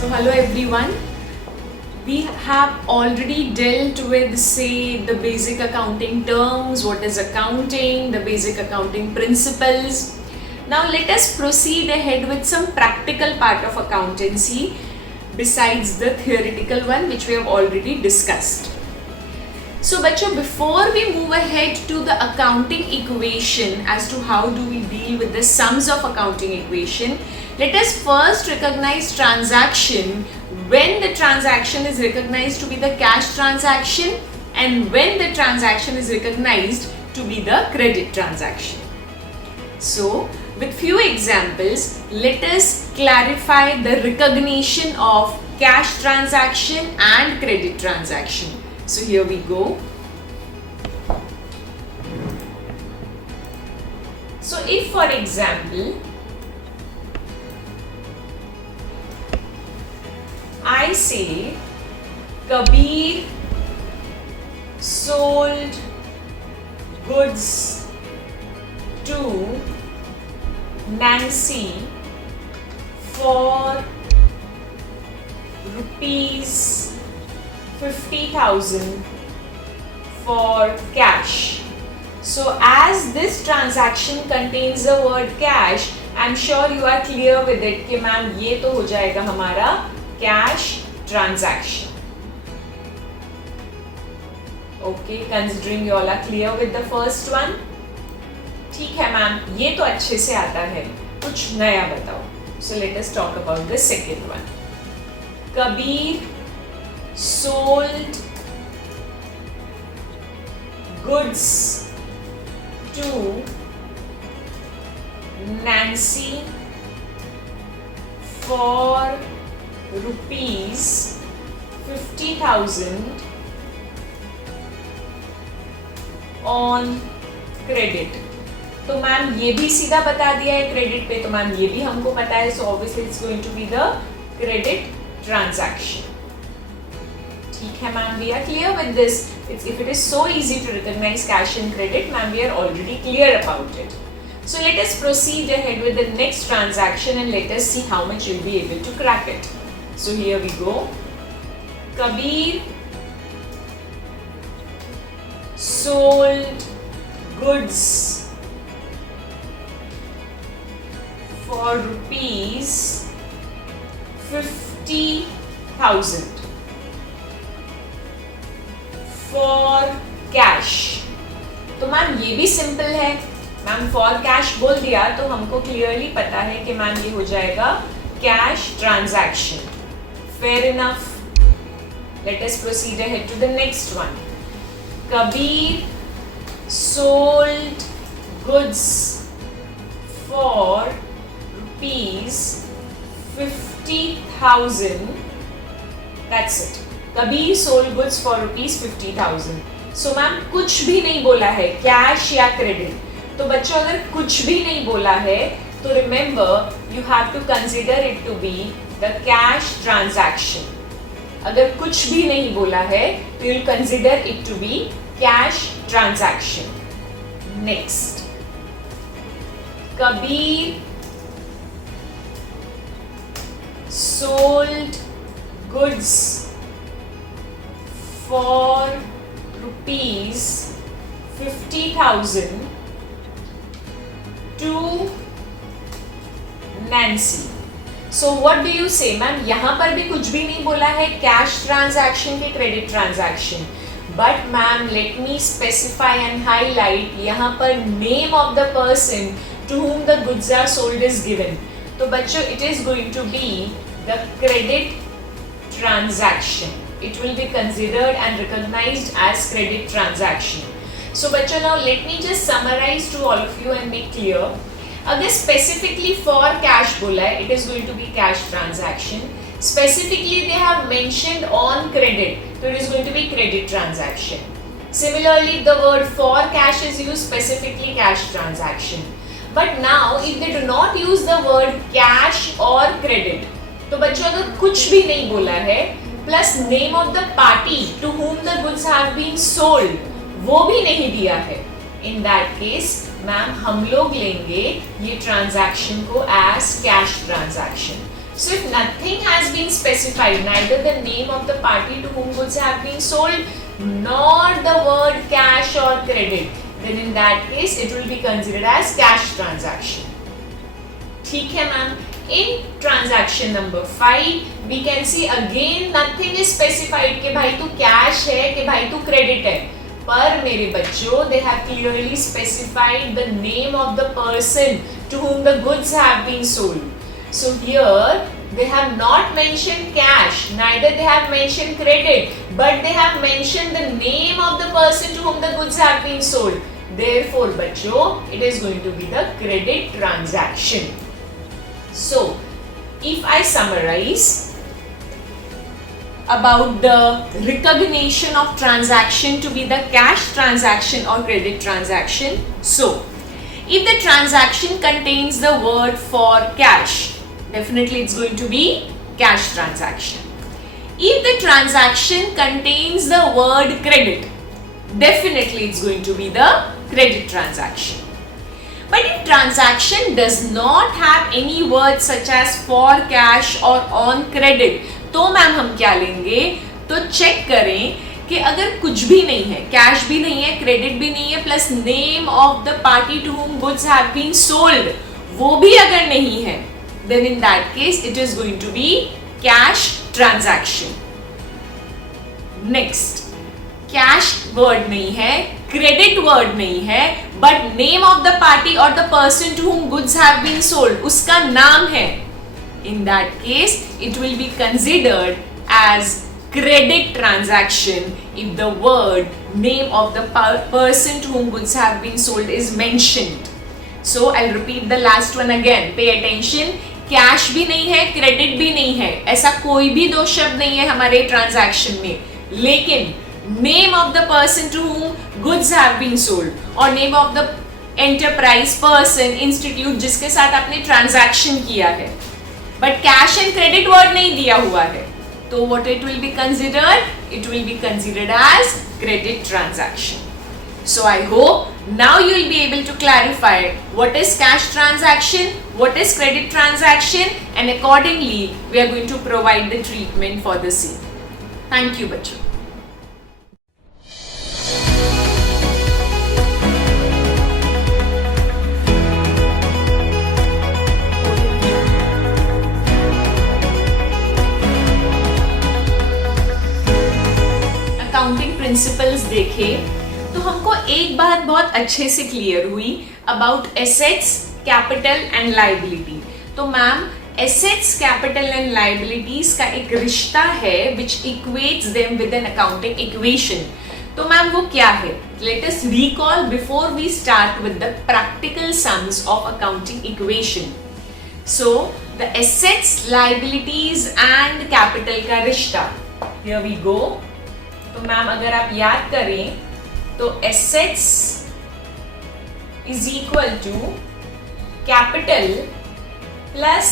So hello everyone. We have already dealt with, say, the basic accounting terms, what is accounting, the basic accounting principles. Now let us proceed ahead with some practical part of accountancy besides the theoretical one which we have already discussed. So bachcho, before we move ahead to the accounting equation as to how do we deal with the sums of accounting equation, let us first recognize transaction when the transaction is recognized to be the cash transaction and when the transaction is recognized to be the credit transaction. So with few examples, let us clarify the recognition of cash transaction and credit transaction. So here we go. So if, for example, I say Kabir sold goods to Nancy for rupees 50,000 for cash. So as this transaction contains the word cash, I am sure you are clear with it कि ma'am ये तो हो जाएगा हमारा cash transaction. Okay, considering you all are clear with the first one. ठीक है ma'am, ये तो अच्छे से आता है, कुछ नया बताओ. So let us talk about the second one. Kabir sold goods to Nancy for rupees 50,000 on credit. तो मैम ये भी सीधा बता दिया है क्रेडिट पे, तो मैम ये भी हमको पता है, so obviously it's going to be the credit transaction. ठीक है ma'am, we are clear with this. If it is so easy to recognize cash and credit, ma'am we are already clear about it. So let us proceed ahead with the next transaction and let us see how much you'll be able to crack it. So here we go. Kabir sold goods for rupees 50,000 for cash. तो ma'am ये भी simple है, ma'am for cash बोल दिया तो हमको clearly पता है कि मैम ये हो जाएगा cash transaction. Fair enough. Let us proceed ahead to the next one. Kabir sold goods for rupees 50,000. That's it. Kabir sold goods for rupees 50,000. So ma'am कुछ भी नहीं बोला है कैश या क्रेडिट. तो बच्चों अगर कुछ भी नहीं बोला है तो remember you have to consider it to be the cash transaction. अगर कुछ भी नहीं बोला है तो you consider it to be cash transaction. Next. Kabir sold goods for rupees 50,000 to Nancy. So what do you say ma'am? यहाँ पर भी कुछ भी नहीं बोला है कैश ट्रांजैक्शन के credit transaction. But ma'am let me specify and highlight, यहाँ पर name of the person to whom the goods are sold is given. तो बच्चों it is going to be the credit transaction. It will be considered and recognized as credit transaction. So बच्चों now let me just summarize to all of you and make clear. अगर specifically for cash बोला है it is going to be cash transaction. Specifically they have mentioned on credit, so it is going to be credit transaction. Similarly the word for cash is used, specifically cash transaction. But now if they do not use the word cash or credit, तो बच्चों अगर कुछ भी नहीं बोला है plus name of the party to whom the goods have been sold वो भी नहीं दिया है, in that case मैम हम लोग लेंगे ये ट्रांजैक्शन को as cash transaction. So if nothing has been specified, neither the name of the party to whom goods have been sold, nor the word cash or credit, then in that case it will be considered as cash transaction. ठीक है ma'am. In transaction number 5, we can see again nothing is specified कि भाई तू cash है कि भाई तू credit है. पर मेरे बच्चों, they have clearly specified the name of the person to whom the goods have been sold. So here they have not mentioned cash, neither they have mentioned credit, but they have mentioned the name of the person to whom the goods have been sold. Therefore, बच्चों, it is going to be the credit transaction. So, if I summarize about the recognition of transaction to be the cash transaction or credit transaction. So, if the transaction contains the word for cash, definitely it's going to be cash transaction. If the transaction contains the word credit, definitely it's going to be the credit transaction. But if transaction does not have any words such as for cash or on credit, तो ma'am हम क्या लेंगे? तो check करें कि अगर कुछ भी नहीं है, कैश भी नहीं है, क्रेडिट भी नहीं है, plus name of the party to whom goods have been sold, वो भी अगर नहीं है, then in that case it is going to be cash transaction. Next, cash word नहीं है, क्रेडिट वर्ड नहीं है, but name of the party और the person to whom goods have been sold, उसका नाम है. In that case, it will be considered as credit transaction if the word name of the person to whom goods have been sold is mentioned. So I'll repeat the last one again. Pay attention. Cash भी नहीं है, credit भी नहीं है, ऐसा कोई भी दो शब्द नहीं है हमारे ट्रांजैक्शन में, लेकिन name of the person to whom goods have been sold और name of the enterprise, person, institute जिसके साथ आपने ट्रांजैक्शन किया है, but cash and credit word नहीं दिया हुआ है, तो what it will be considered? It will be considered as credit transaction. So I hope now you will be able to clarify what is cash transaction, what is credit transaction, and accordingly we are going to provide the treatment for the same. Thank you, बच्चों. Accounting principles देखे तो हमको एक बात बहुत अच्छे से clear हुई about assets, capital and liability. तो ma'am, assets, capital and liabilities का एक रिश्ता है which equates them with an accounting equation. तो मैम वो क्या है? Let us recall before we start with the practical sums of accounting equation. So the assets, liabilities and capital का रिश्ता, हियर वी गो. तो मैम अगर आप याद करें तो assets is equal to capital plus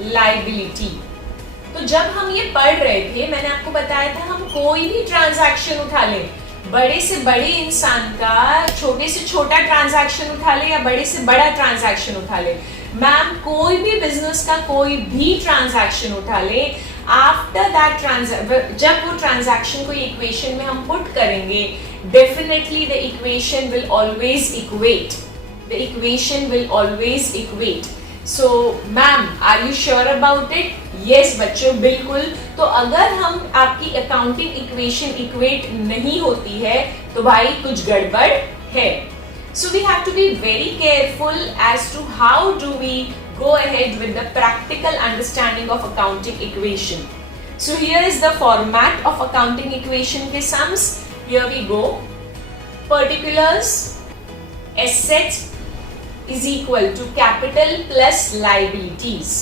liability. तो जब हम ये पढ़ रहे थे, मैंने आपको बताया था हम कोई भी ट्रांजैक्शन उठा लें, बड़े से बड़े इंसान का छोटे से छोटा ट्रांजैक्शन उठा ले या बड़े से बड़ा ट्रांजैक्शन उठा ले, मैम कोई भी बिजनेस का कोई भी ट्रांजैक्शन उठा ले, आफ्टर दैट जब वो ट्रांजैक्शन को इक्वेशन में हम पुट करेंगे, definitely the equation will always equate. The equation will always equate. So ma'am, are you sure about it? Yes बच्चों, बिल्कुल. तो अगर हम आपकी अकाउंटिंग इक्वेशन इक्वेट नहीं होती है तो भाई कुछ गड़बड़ है. So we have to be very careful as to how do we go ahead with the practical understanding of accounting equation. So here is the format of accounting equation के sums. Here we go. Particulars, assets is equal to capital plus liabilities.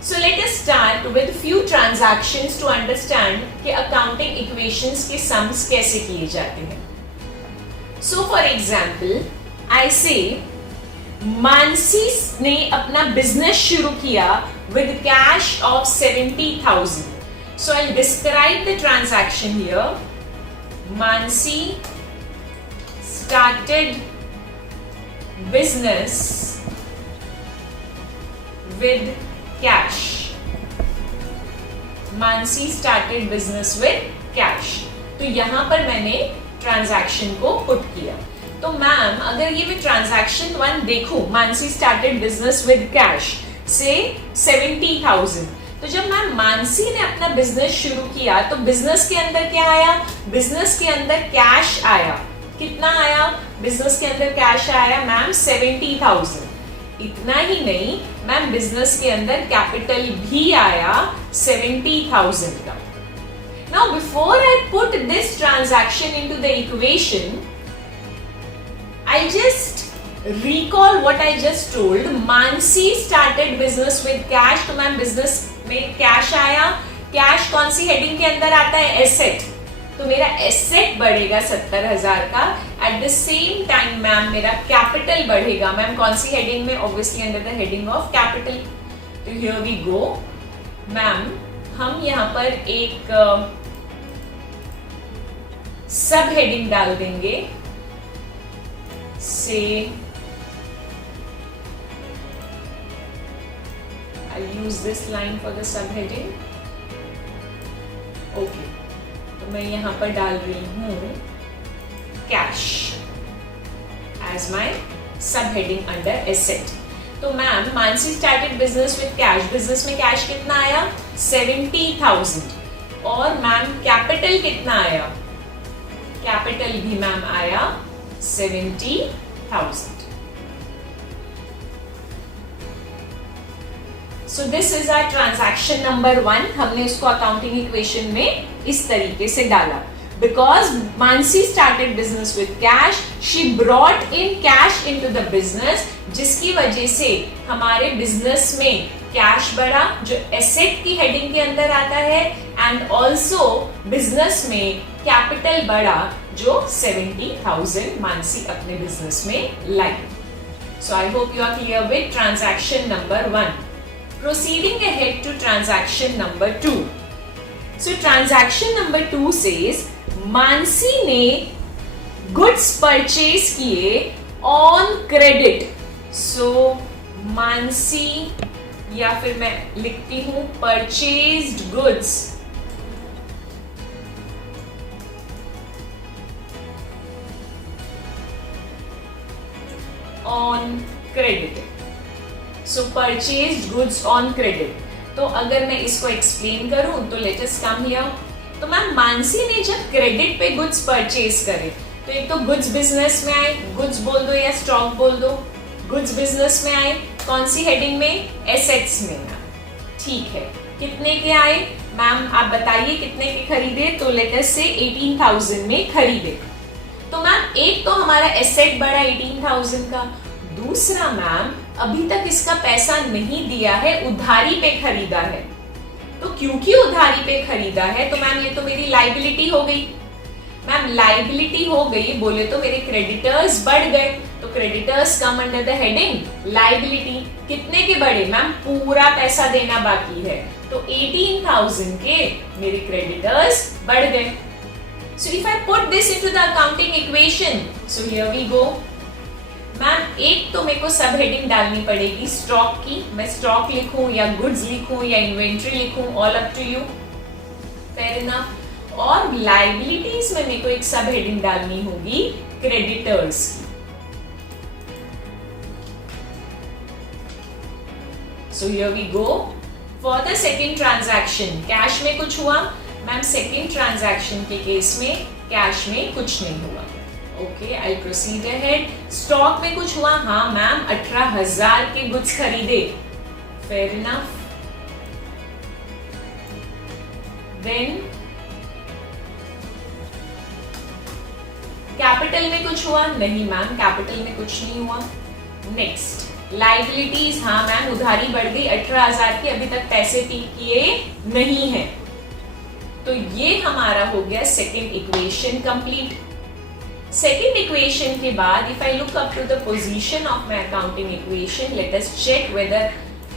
So let us start with few transactions to understand कि accounting equations के sums कैसे किए जाते हैं. So for example, I say Mansi ने अपना business शुरू किया with cash of 70,000. So I'll describe the transaction here. Mansi started business with cash. Mansi started business with cash. तो यहाँ पर मैंने ट्रांजैक्शन को पुट किया। तो मैम अगर ये मैं ट्रांजैक्शन 1 देखूं, Mansi started business with cash से 70,000, तो जब मैम मानसी ने अपना बिजनेस शुरू किया तो बिजनेस के अंदर क्या आया? बिजनेस के अंदर कैश आया। कितना आया? बिजनेस के अंदर कैश आया मैम 70,000। इतना ही नहीं मैम, बिजनेस के अंदर कैपिटल भी आया 70,000 का। Now before I put this transaction into the equation, I just recall what I just told. Mansi started business with cash, तो मैम बिजनेस में कैश आया। कैश कौन सी हेडिंग के अंदर आता है? एसेट। तो मेरा एसेट बढ़ेगा 70,000 का। Eight the same time ma'am मेरा कैपिटल बढ़ेगा। मैम कौन सी हेडिंग में? Obviously under the heading of capital. तो हियर वी गो मैम, हम यहाँ पर एक सब हेडिंग डाल देंगे से I'll use this line for the subheading. Okay, तो मैं यहाँ पर डाल रही हूँ cash as my subheading under asset. तो ma'am Mansi started business with cash, business में कैश कितना आया? 70,000। और मैम कैपिटल कितना आया? कैपिटल भी मैम आया 70,000। So this is our transaction number 1. हमने उसको अकाउंटिंग इक्वेशन में इस तरीके से डाला। Because Mansi started business with cash, she brought in cash into the business, जिसकी वजह से हमारे बिजनेस में कैश बढ़ा जो एसेट की हेडिंग के अंदर आता है, एंड ऑल्सो बिजनेस में कैपिटल बढ़ा जो 70,000 मानसी अपने बिजनेस में लाई। So I hope you are clear with transaction number 1. Proceeding ahead to transaction number 2. So transaction number 2 says Mansi ने गुड्स परचेज किए ऑन क्रेडिट। सो मानसी, या फिर मैं लिखती हूं purchased goods on credit. So purchased goods on credit. तो अगर मैं इसको एक्सप्लेन करूं तो लेट अस कम हियर। तो मैम मानसी ने जब क्रेडिट पे गुड्स परचेज करे, तो एक तो गुड्स बिजनेस में आए, गुड्स बोल दो या स्टॉक बोल दो, गुड्स बिजनेस में आए, कौन सी हेडिंग में? एसेट्स में। ठीक है, कितने के आए मैम आप बताइए, कितने के खरीदे? तो लेट अस से 18,000 में खरीदे। तो मैम एक तो हमारा एसेट बढ़ा 18,000 का, दूसरा मैम अभी तक इसका पैसा नहीं दिया है, उधारी पे खरीदा है। तो क्योंकि उधारी पे खरीदा है तो मैम ये तो मेरी लाइबिलिटी हो गई। मैम लाइबिलिटी हो गई बोले तो मेरे क्रेडिटर्स बढ़ गए, तो creditors come under the heading liability. कितने के बढ़े मैम? पूरा पैसा देना बाकी है, तो 18,000 के मेरे क्रेडिटर्स बढ़ गए। So if I put this into the accounting equation, so here we go ma'am, एक तो मेरे को सब हेडिंग डालनी पड़ेगी स्टॉक की। मैं स्टॉक लिखूं या गुड्स लिखूं या इन्वेंट्री लिखूं, all up to you, fair enough. और लाइबिलिटीज में मेरे को एक सब हेडिंग डालनी होगी क्रेडिटर्स की। So here we go for the second transaction. Cash में कुछ हुआ मैम? सेकेंड ट्रांजैक्शन के केस में कैश में कुछ नहीं हुआ। Okay, I proceed ahead. Stock में कुछ हुआ? हाँ मैम 18,000 के गुड्स खरीदे, फेयर इनफ। देन कैपिटल में कुछ हुआ? नहीं मैम कैपिटल में कुछ नहीं हुआ। नेक्स्ट लाइबिलिटीज, हाँ मैम उधारी बढ़ गई 18,000 की, अभी तक पैसे पे किए नहीं है। तो ये हमारा हो गया second equation complete. Second equation के बाद if I look up to the position of my accounting equation, let us check whether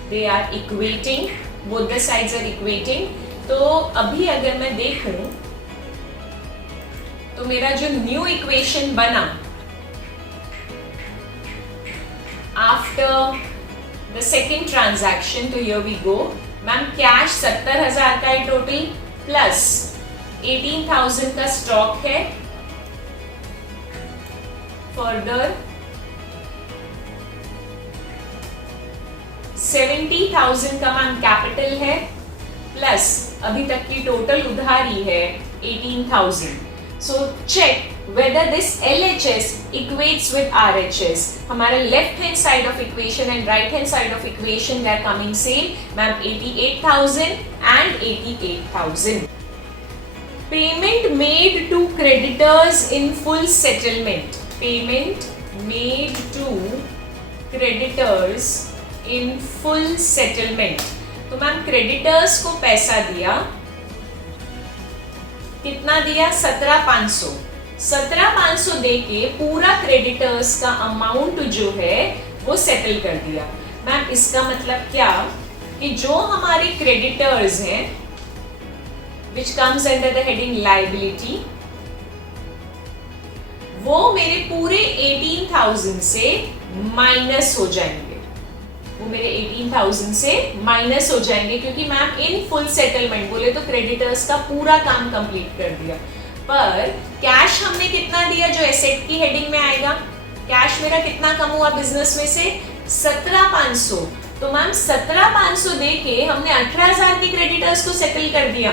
they are equating, both the sides are equating. तो अभी अगर मैं देखूं तो मेरा जो न्यू इक्वेशन बना आफ्टर द सेकेंड ट्रांजैक्शन, तो here we go, ma'am cash 70,000 का है टोटल, प्लस 18,000 का स्टॉक है, फर्दर 70,000 का मैम कैपिटल है, प्लस अभी तक की टोटल उधारी है 18,000. So check whether this LHS equates with RHS. हमारा left hand side of equation and right hand side of equation they are coming same. Ma'am 88,000 and 88,000. Payment made to creditors in full settlement. Payment made to creditors in full settlement. तो ma'am creditors को पैसा दिया, कितना दिया? 17,500. 17,500 देके पूरा creditors का amount जो है वो सेटल कर दिया. मैम इसका मतलब क्या कि जो हमारे क्रेडिटर्स हैं which comes under the heading liability, वो मेरे पूरे 18,000 से माइनस हो जाएंगे. वो मेरे 18,000 से माइनस हो जाएंगे क्योंकि मैम इन फुल सेटलमेंट बोले तो क्रेडिटर्स का पूरा काम कंप्लीट कर दिया. पर कैश हमने कितना दिया जो एसेट की हेडिंग में आएगा? कैश मेरा कितना कम हुआ बिजनेस में से? 17,500. तो मैम 17,500 देके हमने 18,000 के क्रेडिटर्स को सेटल कर दिया.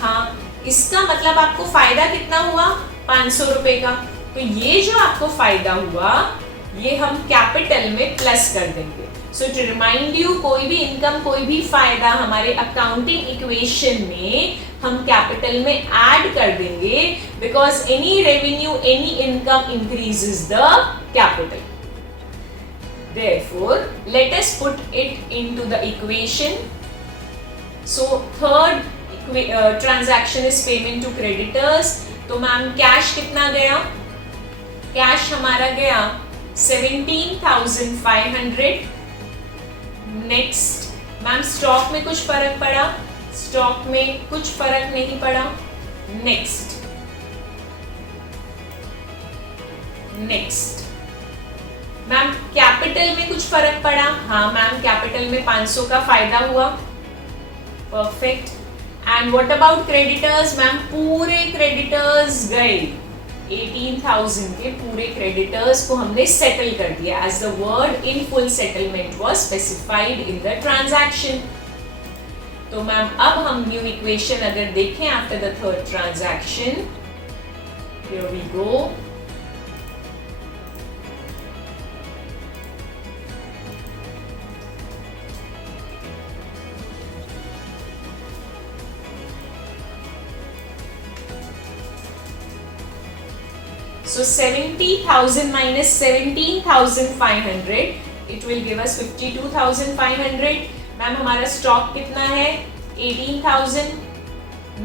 हाँ, इसका मतलब आपको फायदा कितना हुआ? 500 रुपए का. तो ये जो आपको फायदा हुआ ये हम कैपिटल में प्लस कर देंगे. सो टू रिमाइंड यू, कोई भी इनकम कोई भी फायदा हमारे अकाउंटिंग इक्वेशन में हम कैपिटल में ऐड कर देंगे because any revenue any income increases the capital. Therefore, let us put it into the equation. So third transaction is payment to creditors. तो मैम कैश कितना गया? कैश हमारा गया 17,500. नेक्स्ट मैम स्टॉक में कुछ फर्क पड़ा? स्टॉक में कुछ फर्क नहीं पड़ा. नेक्स्ट मैम कैपिटल में कुछ फर्क पड़ा? हाँ मैम कैपिटल में 500 का फायदा हुआ. Perfect. And what about creditors? Ma'am पूरे क्रेडिटर्स गए, 18,000 के पूरे क्रेडिटर्स को हमने सेटल कर दिया as the word in full settlement was specified in the transaction. तो मैम अब हम न्यू इक्वेशन अगर देखें after the third transaction, here we go. So 70,000 minus 17,500, it will give us 52,500. Ma'am हमारा स्टॉक कितना है? 18,000.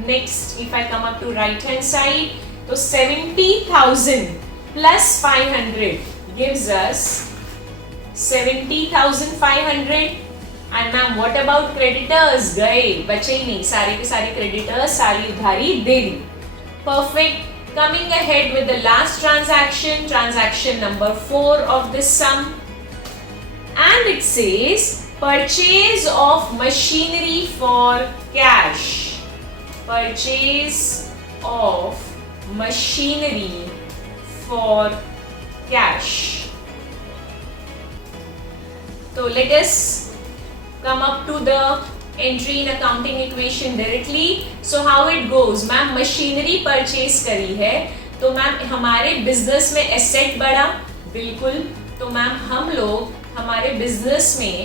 Next if I come up to right hand side, तो 70,000 plus 500 gives us 70,500. And ma'am what about creditors? गए, बचे ही नहीं, सारे के सारे क्रेडिटर्स सारी उधारी दे दी. Perfect. Coming ahead with the last transaction, transaction number 4 of this sum, and it says purchase of machinery for cash. Purchase of machinery for cash. So let us come up to the entry in accounting equation directly. So how it goes? Ma'am machinery purchase करी है तो ma'am हमारे business में asset बढ़ा, बिल्कुल. तो ma'am हम लोग हमारे बिजनेस में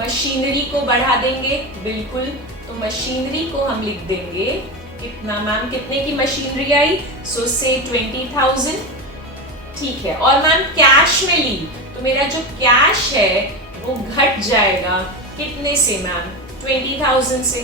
मशीनरी को बढ़ा देंगे, बिल्कुल. तो मशीनरी को हम लिख देंगे कितना? मैम कितने की मशीनरी आई? सो से 20,000. ठीक है. और मैम कैश में ली तो मेरा जो कैश है वो घट जाएगा कितने से मैम? 20,000 से.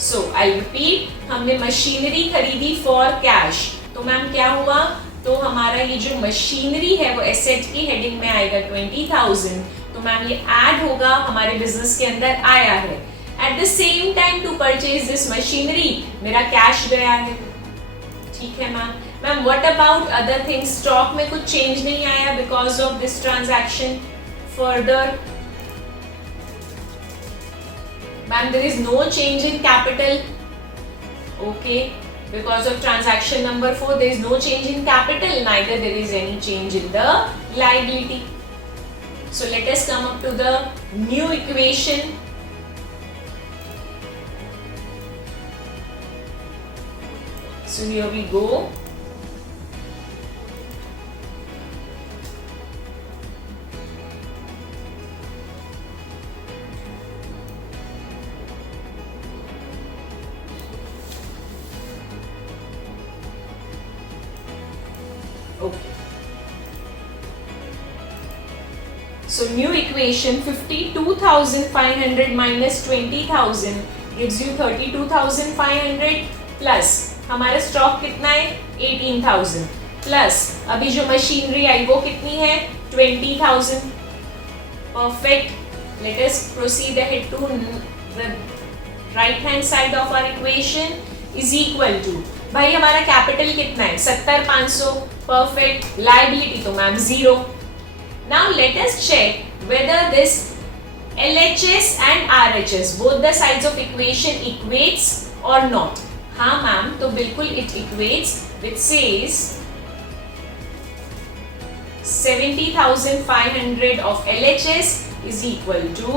सो आई रिपीट, हमने मशीनरी खरीदी फॉर कैश. तो मैम क्या हुआ? तो हमारा ये जो मशीनरी है वो एसेट की हेडिंग में आएगा 20,000. तो मैम ये ऐड होगा, हमारे बिजनेस के अंदर आया है. At the same time to purchase this machinery मेरा कैश गया है. ठीक है ma'am. What about other things? Stock में कुछ चेंज नहीं आया because of this transaction. further. Ma'am, there is no change in capital. Okay, because of transaction number 4, there is no change in capital, neither there is any change in the liability. So let us come up to the new equation. So here we go. Okay. So new equation 52,500 minus 20,000 gives you 32,500 plus हमारा stock कितना है 18,000 plus अभी जो machinery आई वो कितनी है 20,000. Perfect. Let us proceed ahead to the right hand side of our equation is equal to भाई हमारा कैपिटल कितना है 70,500. परफेक्ट. लायबिलिटी तो ma'am 0. Now let us check whether this LHS and RHS both the sides of equation equates or not. हाँ ma'am, तो बिल्कुल it equates, which says 70,500 of LHS is equal to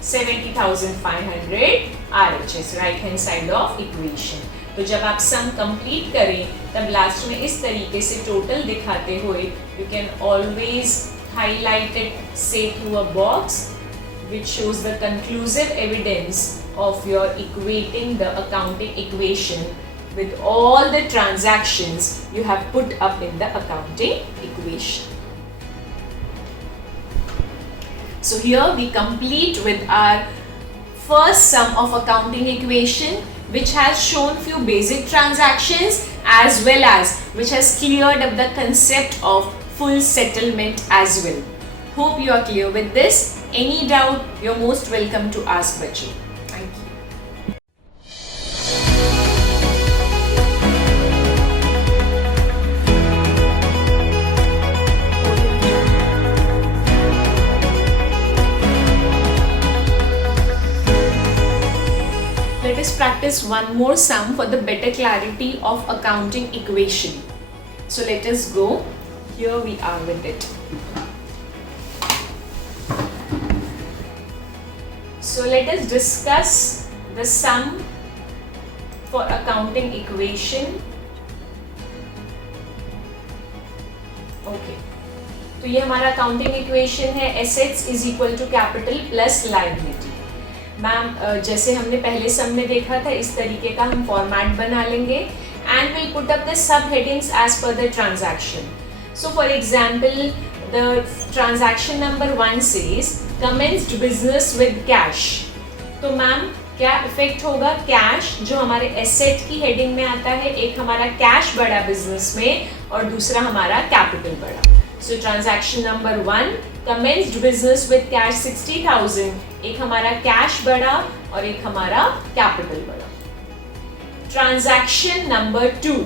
70,500 RHS, right hand side of equation. तो जब आप sum complete करें तब last में इस तरीके से टोटल दिखाते हुए you can always highlight it, say through a box which shows the conclusive evidence of your equating the accounting equation with all the transactions you have put up in the accounting equation. So here we complete with our first sum of accounting equation, which has shown few basic transactions as well as which has cleared up the concept of full settlement as well. Hope you are clear with this. Any doubt, you're most welcome to ask Bachu. Thank you. Let us practice one more sum for the better clarity of accounting equation. So let us go. Here we are with it. So let us discuss the sum for accounting equation. Okay. तो ये हमारा accounting equation है assets is equal to capital plus liability. Ma'am जैसे हमने पहले सम में देखा था इस तरीके का हम फॉर्मेट बना लेंगे and we'll put up the subheadings as per the transaction. So for example, the transaction number 1 says commenced business with cash. तो मैम क्या इफेक्ट होगा कैश जो हमारे एसेट की हेडिंग में आता है, एक हमारा कैश बढ़ा बिजनेस में और दूसरा हमारा कैपिटल बढ़ा. सो transaction number 1 commenced business with cash 60,000, एक हमारा कैश बढ़ा और एक हमारा कैपिटल बढ़ा. Transaction number 2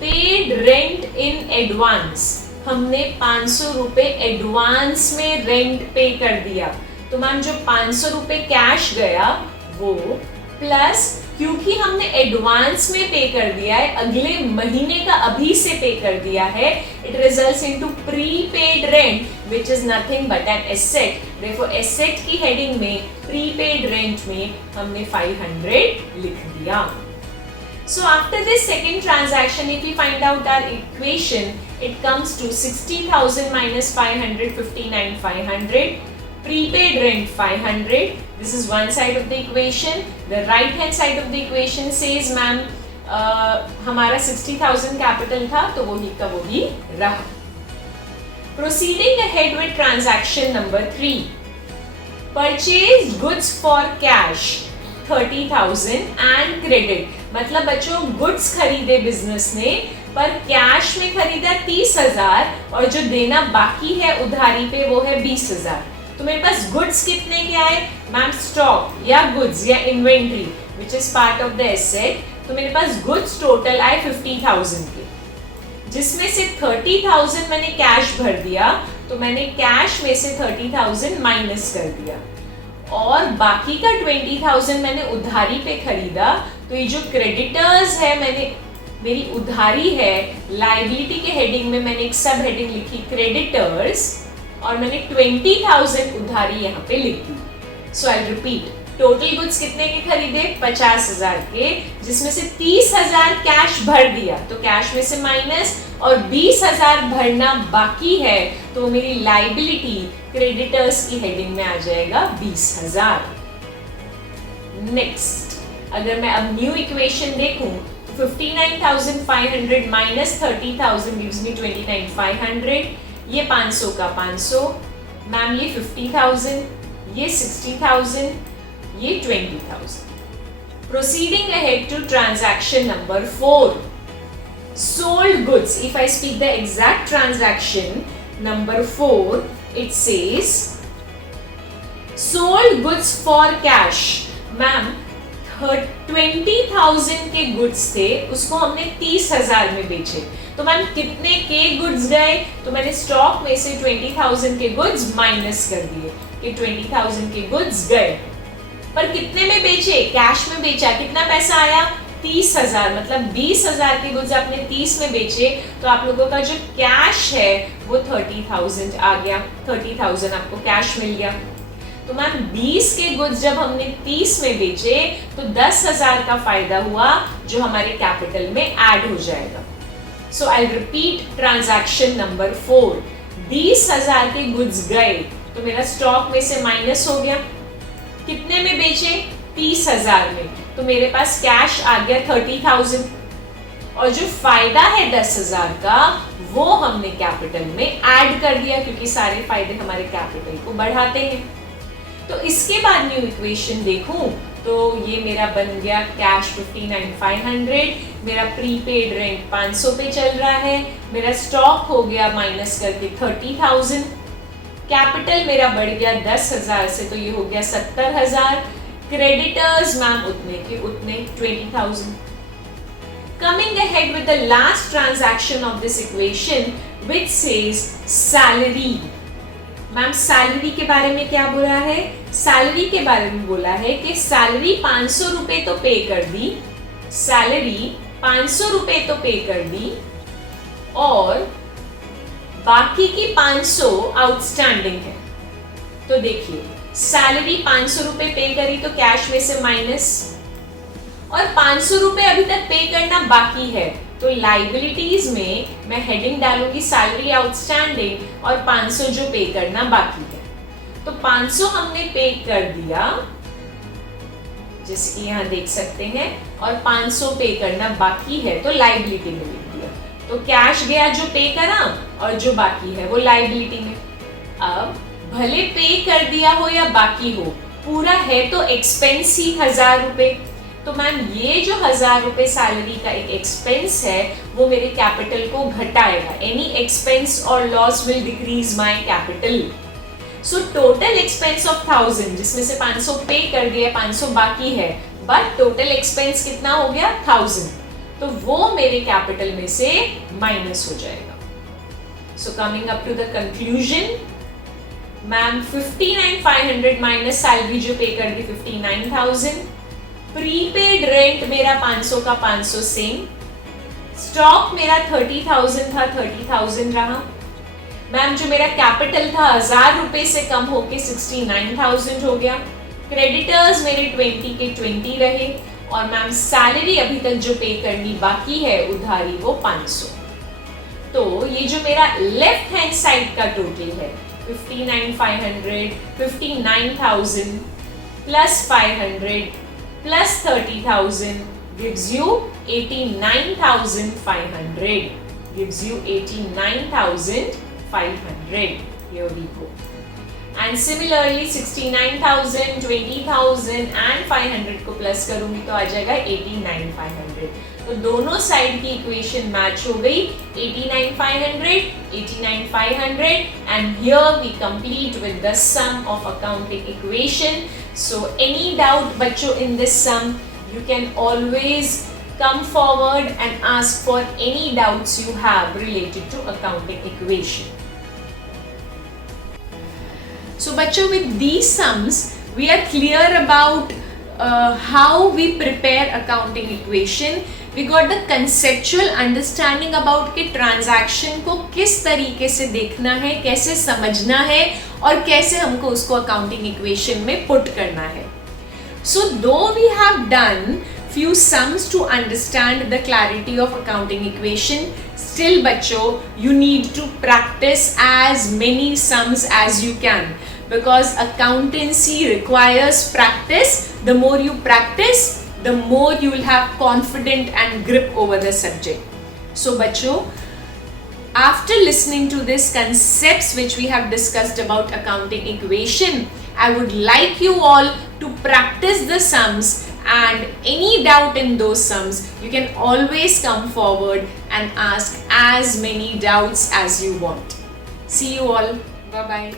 paid rent in advance, हमने 500 रुपए एडवांस में रेंट पे कर दिया. तो मैम जो 500 रुपए कैश गया वो प्लस क्योंकि हमने एडवांस में पे कर दिया है, अगले महीने का अभी से पे कर दिया है, it results into prepaid rent which is nothing but an asset. Therefore asset की हेडिंग में प्रीपेड रेंट में हमने 500 लिख दिया. So after this second transaction, if we find out our equation, it comes to 60,000 minus 500, 59,500. Prepaid rent 500. This is one side of the equation. The right hand side of the equation says, ma'am, हमारा 60,000 capital था तो वही का वही रहा. Proceeding ahead with transaction number 3. Purchased goods for cash 30,000 and credit. मतलब बच्चों goods खरीदे बिजनेस ने पर कैश में खरीदा 30,000 और जो देना बाकी है उधारी पे वो है 20,000. तो मेरे पास गुड्स कितने के आए मैम, स्टॉक या गुड्स या inventory which is part of the asset. तो मेरे पास गुड्स टोटल आए 50,000 के, जिसमें से 30,000 मैंने कैश भर दिया तो मैंने कैश में से 30,000 माइनस कर दिया और बाकी का 20,000 मैंने उधारी पे खरीदा। तो ये जो क्रेडिटर्स है, मेरी उधारी है, लायबिलिटी के हेडिंग में मैंने एक सब हेडिंग लिखी क्रेडिटर्स और मैंने 20,000 उधारी यहाँ पे लिख दी। सो आई रिपीट, टोटल गुड्स कितने के खरीदे? 50,000 के, जिसमें से 30,000 कैश भर दिया, तो कैश में से माइनस, और 20,000 भरना बाकी है, तो मेरी लायबिलिटी क्रेडिटर्स की हेडिंग में आ जाएगा 20,000। नेक्स्ट, अगर मैं अब न्यू इक्वेशन देखूं तो 59,500 माइनस 30,000 गिव्स मी 29,500। ये 500 का 500, मैम ये 50,000, ये 60,000, ये 20,000। Proceeding ahead to transaction number 4. Sold goods. If I speak the exact transaction number 4, it says sold goods for cash. Ma'am 20,000 के गुड्स थे, उसको हमने 30,000 में बेचे। तो मैम कितने के गुड्स गए? तो मैंने स्टॉक में से 20,000 के गुड्स माइनस कर दिए कि 20,000 के गुड्स गए, पर कितने में बेचे? कैश में बेचा। कितना पैसा आया? 30,000। मतलब 20,000 के गुड्स आपने 30 में बेचे, तो आप लोगों का जो कैश है वो 30,000 आ गया। 30,000 आपको कैश मिल गया। तो मैम 20 के गुड्स जब हमने 30 में बेचे तो 10,000 का फायदा हुआ, जो हमारे कैपिटल में ऐड हो जाएगा। सो आई रिपीट ट्रांजैक्शन नंबर 4। 20,000 के गुड्स गए, तो मेरा स्टॉक में से माइनस हो गया। कितने में बेचे? 30,000 में, तो मेरे पास कैश आ गया 30,000, और जो फायदा है 10,000 का वो हमने कैपिटल में ऐड कर दिया, क्योंकि सारे फायदे हमारे कैपिटल को बढ़ाते हैं। तो इसके बाद न्यू इक्वेशन देखूं तो ये मेरा बन गया कैश 59,500, मेरा प्रीपेड रेंट 500 पे चल रहा है, मेरा स्टॉक हो गया माइनस करके 30,000, कैपिटल मेरा बढ़ गया 10,000 से, तो ये हो गया 70,000। क्रेडिटर्स मैम उतने के उतने 20,000। Coming ahead with the last transaction of this equation which says salary. Ma'am salary के बारे में क्या बोला है? सैलरी के बारे में बोला है कि सैलरी 500 रुपए तो पे कर दी, सैलरी 500 रुपए तो पे कर दी, और बाकी की 500 आउटस्टैंडिंग है। तो देखिए, सैलरी 500 रुपए पे करी तो कैश में से माइनस, और 500 रुपए अभी तक पे करना बाकी है, तो लाइबिलिटीज में मैं हेडिंग डालूंगी सैलरी आउटस्टैंडिंग और 500 जो पे करना बाकी है। तो 500 हमने पे कर दिया, जैसे कि यहाँ देख सकते हैं, और 500 पे करना बाकी है तो लाइबिलिटी में लिख दिया। तो कैश गया जो पे करा, और जो बाकी है वो लाइबिलिटी में। अब भले पे कर दिया हो या बाकी हो, पूरा है तो एक्सपेंस ही 1,000 रुपए। तो मैम ये जो 1,000 रुपए सैलरी का एक एक्सपेंस है वो मेरे कैपिटल को घटाएगा। एनी एक्सपेंस और loss will decrease my capital. So total expense of 1,000, जिसमें से 500 पे कर दिया, 500 बाकी है, बट टोटल एक्सपेंस कितना हो गया? 1,000। तो वो मेरे कैपिटल में से माइनस हो जाएगा। So coming up to the conclusion, ma'am 59,500 minus salary जो पे कर दी 59,000, प्रीपेड रेंट मेरा 500 का 500 सेम, स्टॉक मेरा 30,000 था, 30,000 रहा। मैम जो मेरा कैपिटल था 1,000 रुपए से कम होके 69,000 हो गया। क्रेडिटर्स मेरे 20 के 20 रहे, और मैम सैलरी अभी तक जो पे करनी बाकी है उधारी वो 500। तो ये जो मेरा लेफ्ट हैंड साइड का टोटल है 59,500, 59,000 plus 500 plus 30,000 gives you 89,500, gives you 89,500. Here we go. And similarly 69,000, 20,000 and 500 को प्लस करूंगी तो आ जाएगा 89,500। तो दोनों साइड की इक्वेशन मैच हो गई, 89,500, 89,500, and here we complete with the sum of accounting equation. So any doubt बच्चों in this sum, you can always come forward and ask for any doubts you have related to accounting equation. So बच्चों, with these sums we are clear about how we prepare accounting equation. We got the conceptual understanding about कि transaction को किस तरीके से देखना है, कैसे समझना है और कैसे हमको उसको accounting equation में put करना है. So though we have done few sums to understand the clarity of accounting equation, still बच्चों, you need to practice as many sums as you can, because accountancy requires practice. The more you practice, the more you will have confidence and grip over the subject. So बच्चों, after listening to these concepts which we have discussed about accounting equation, I would like you all to practice the sums, and any doubt in those sums, you can always come forward and ask as many doubts as you want. See you all. Bye bye.